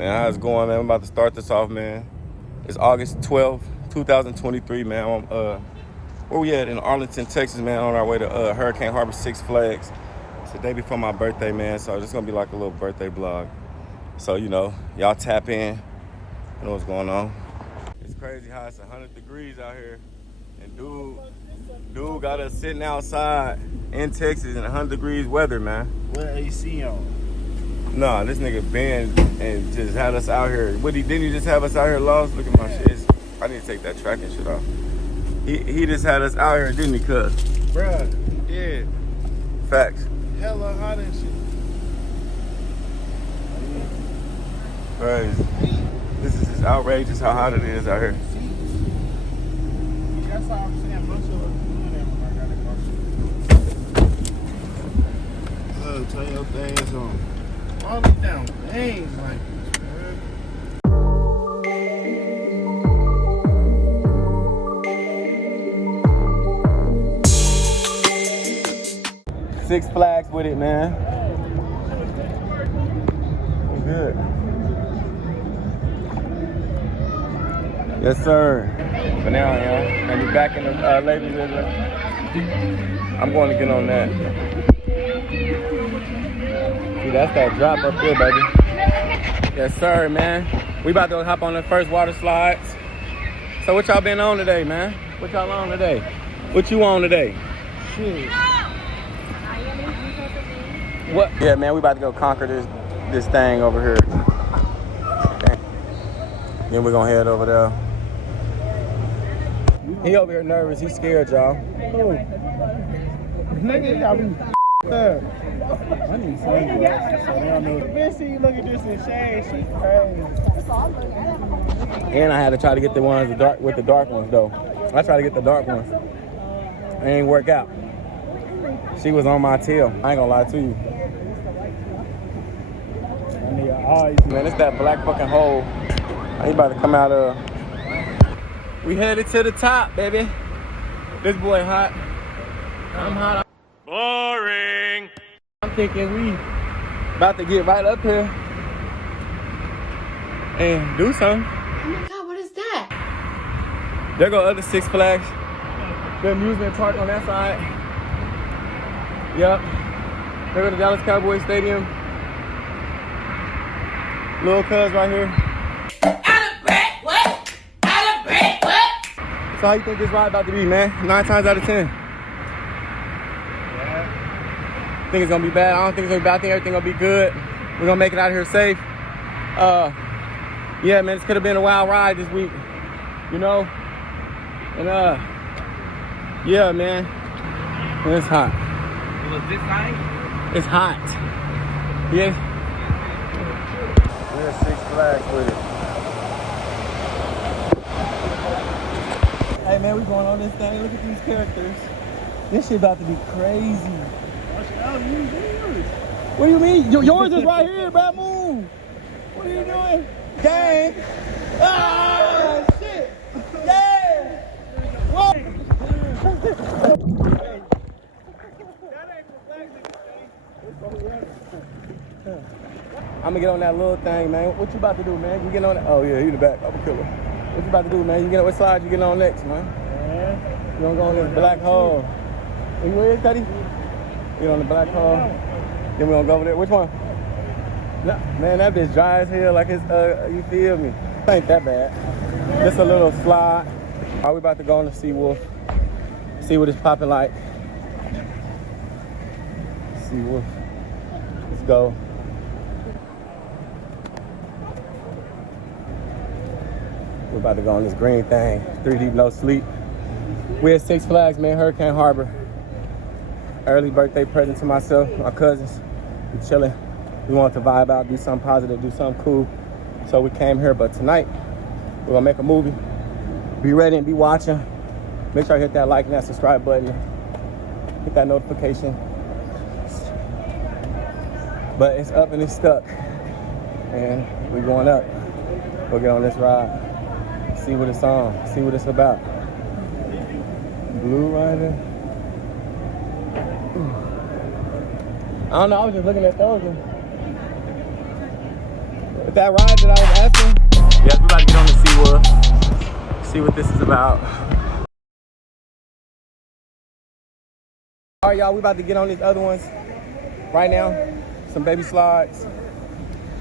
Man, how's it going, man? I'm about to start this off, man. It's August 12th, 2023, man. Where we at? In Arlington, Texas, man, on our way to Hurricane Harbor, Six Flags. It's the day before my birthday, man, so it's gonna be like a little birthday vlog. So, you know, y'all tap in, you know what's going on. It's crazy how it's 100 degrees out here, and dude got us sitting outside in Texas in 100 degrees weather, man. What AC on? Nah, this nigga Ben and just had us out here. Didn't he just have us out here lost? Look at my shit. I need to take that tracking shit off. He just had us out here, didn't he, cuz? Bruh, yeah. Facts. Hella hot and shit. Crazy. This is just outrageous how hot it is out here. That's all I'm saying. Most of us doing that when I got a car. Turn your things on. All these damn things like this, man. Six Flags with it, man. We good. Yes, sir. For now, y'all. And we back in the Lady River. I'm going to get on that. See, that's that drop up there, baby. Yes, sir, man. We about to hop on the first water slides. So what y'all been on today, man? What y'all on today? What you on today? Shit. What? Yeah, man, we about to go conquer this thing over here. Then we're gonna head over there. He over here nervous. He's scared, y'all. Oh. Nigga, y'all be up. I need sunglasses so they don't know. Bitch, see you look at this in shade. She's crazy. And I had to try to get the ones with the dark ones though. I tried to get the dark ones. It ain't work out. She was on my tail. I ain't gonna lie to you. Man, it's that black fucking hole. I ain't about to come out of. We headed to the top, baby. This boy hot. I'm hot. Boring. I'm thinking we about to get right up here and do something. Oh my God, what is that? There go other Six Flags. The amusement park on that side. Yep. There go the Dallas Cowboys Stadium. Little cuz right here. Out of breath, what? Out of breath, what? So how you think this ride about to be, man? 9 times out of 10. Yeah. Think it's gonna be bad? I don't think it's gonna be bad. I think everything gonna be good. We're gonna make it out of here safe. Yeah, man, this could have been a wild ride this week, you know? And yeah, man. And it's hot. Was this night? It's hot. Yes. We're Six Flags with it. Hey man, we going on this thing. Look at these characters. This shit about to be crazy. What do you mean? Yours is right here, bro. Move. What are you doing? Gang. Ah, shit. Yeah. Whoa. I'm gonna get on that little thing, man. What you about to do, man? You get on that? Oh yeah, you in the back. I'm a killer. What you about to do, man? You get on what slide you getting on next, man? Yeah. You gonna go on this black hole? You where is Cuddy? Get on the black hole. Then we gonna go over there. Which one? No, man, that bitch dry as hell. Like it's you feel me? It ain't that bad. Just a little slide. All right, we about to go on the Sea Wolf. See what it's popping like. Sea Wolf. Let's go. We're about to go on this green thing. 3 deep, no sleep. We're at Six Flags, man, Hurricane Harbor. Early birthday present to myself, my cousins. We chilling. We wanted to vibe out, do something positive, do something cool. So we came here, but tonight, we're gonna make a movie. Be ready and be watching. Make sure you hit that like and that subscribe button. Hit that notification. But it's up and it's stuck. And we're going up. We'll get on this ride. See what it's on. See what it's about. Blue Rider. I don't know, I was just looking at those. With that ride that I was asking? Yes, we're about to get on the SeaWorld. See what this is about. All right, y'all, we about to get on these other ones right now. Some baby slides.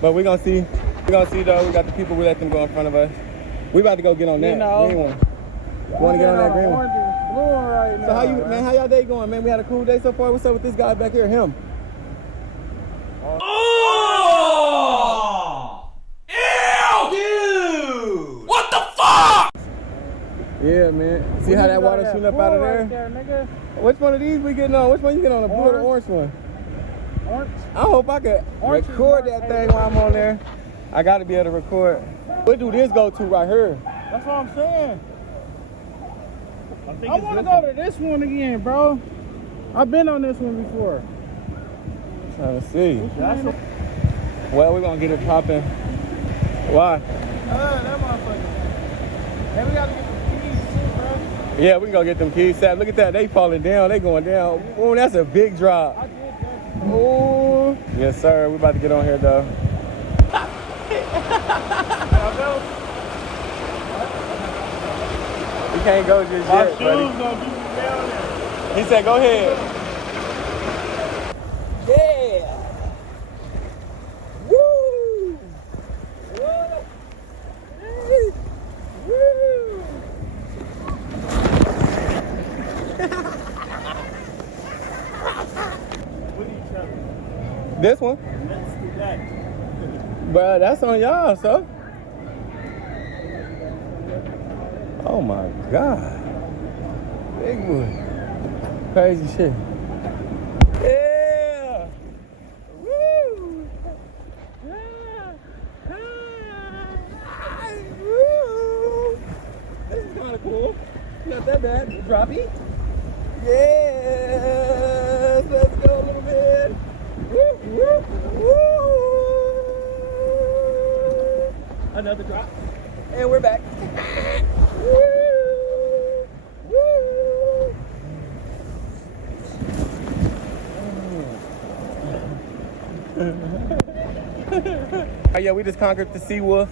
But we're gonna see. We're gonna see though. We got the people, we let them go in front of us. We about to go get on that green one. You wanna get on that green one? Blue one right now. So how you, man, how y'all day going, man? We had a cool day so far. What's up with this guy back here, him? Oh! Ew! Dude! What the fuck? Yeah, man. See how that water shooting up out of there? Right there, nigga. Which one of these we getting on? Which one you getting on, the blue or the orange one? Orange. I hope I could record that thing while I'm on there. I got to be able to record. Where do this go to right here? That's what I'm saying. I want to go to this one again, bro. I've been on this one before. Trying to see. Well, we're going to get it popping. Why? That motherfucker. And we got to get some keys too, bro. Yeah, we can go get them keys. Sad, look at that. They falling down. They going down. Oh, that's a big drop. I did that. Oh. Yes, sir. We about to get on here, though. We can't go just My yet, shoes buddy. gonna keep me down there. He said, go ahead. Yeah. Woo. Woo. Woo. With each other. This one? Let's do that. But that's on y'all, so. Oh my God. Big boy. Crazy shit. Yeah. Woo. Yeah. Woo. This is kind of cool. Not that bad. Droppy. Yes. Let's go a little bit. Woo. Woo. Woo. Another drop. And we're back. Woo! Woo! Oh, yeah, we just conquered the Sea Wolf.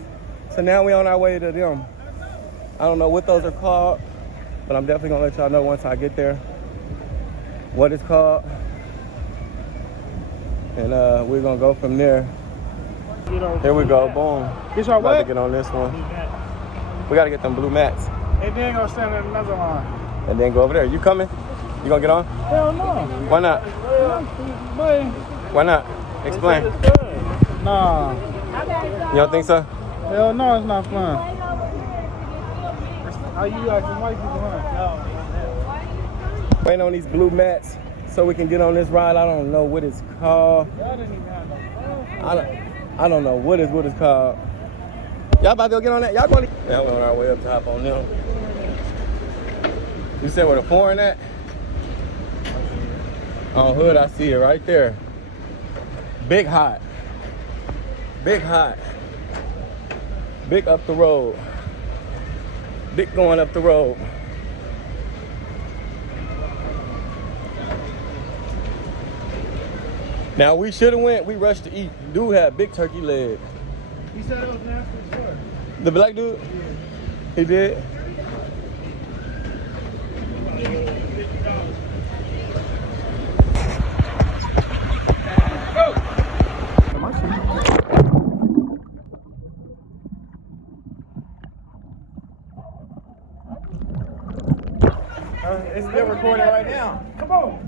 So now we're on our way to them. I don't know what those are called, but I'm definitely gonna let y'all know once I get there what it's called. And we're gonna go from there. Here we go, boom. Get your About what? to get on this one. We gotta get them blue mats. And then go stand in another line. And then go over there. You coming? You gonna get on? Hell no. Why not? Boy. Why not? Explain. Nah. You don't think so? Hell no, it's not fun. How you acting white people, huh? Waiting on these blue mats so we can get on this ride. I don't know what it's called. Y'all didn't even have no fun. I don't know what it's called. Y'all about to go get on that? Y'all going to... Now we're on our way up to hop on them. You said where the foreign at? On Hood, I see it right there. Big hot. Big hot. Big up the road. Big going up the road. Now we should have went. We rushed to eat. Dude had big turkey leg. He said it was nasty as fuck. The black dude? Yeah. He did? It's still recording right now. Come on.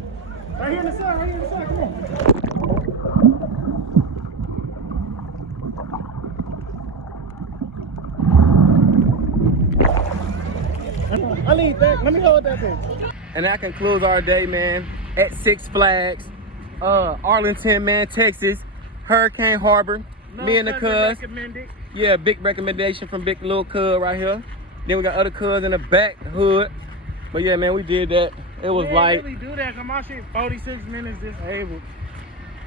Right here in the side, right here in the side, come on. I need that. Let me hold that thing. And that concludes our day, man, at Six Flags, Arlington, man, Texas, Hurricane Harbor. Me and the cuz. Yeah, big recommendation from Big Little Cuz right here. Then we got other cuz in the back hood. But yeah, man, we did that. It was like, really do that, cause my shit 46 minutes disabled.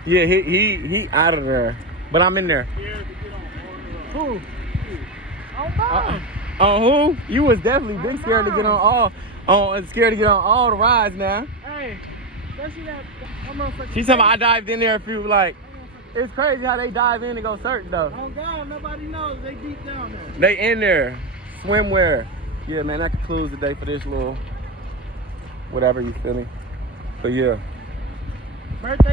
yeah, he out of there. But I'm in there. Who? On mine. On who? You was definitely big scared to get on scared to get on all the rides now. Hey, especially that motherfucker. She talking about I dived in there a few like. That motherfucker It's crazy how they dive in and go search though. Oh God, nobody knows. They deep down there. They in there. Swimwear. Yeah, man, that concludes the day for this little whatever, you feel me? But yeah. Birthday.